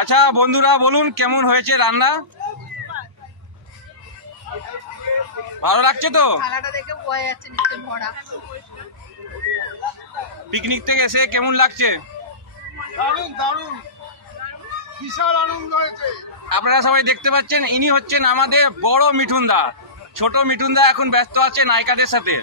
আচ্ছা বন্ধুরা, বলুন কেমন হয়েছে রান্না? ভালো লাগছে তো? পিকনিক থেকে এসে কেমন লাগছে? দারুণ দারুণ, বিশাল আনন্দ হয়েছে। আপনারা সবাই দেখতে পাচ্ছেন, ইনি হচ্ছেন আমাদের বড় মিঠুন দা। ছোট মিঠুন দা এখন ব্যস্ত আছে নায়িকাদের সাথে।